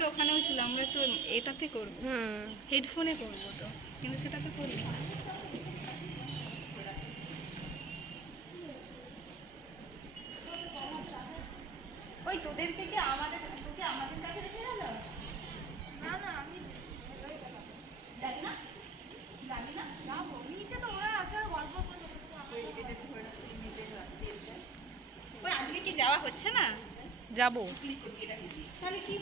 তো ওখানেও ছিল, আমরা তো এটাতে করবো, হেডফোনে করবো তো, কিন্তু সেটা তো করি না। ওই তোদের থেকে তোকে আমাদের কাছে রেখে গেল? না না, আমি জানি না, যাবো নিচে তো ওরা আছে, আর গল্প করবো। ওই আজকে কি যাওয়া হচ্ছে না? যাবো। তাহলে কি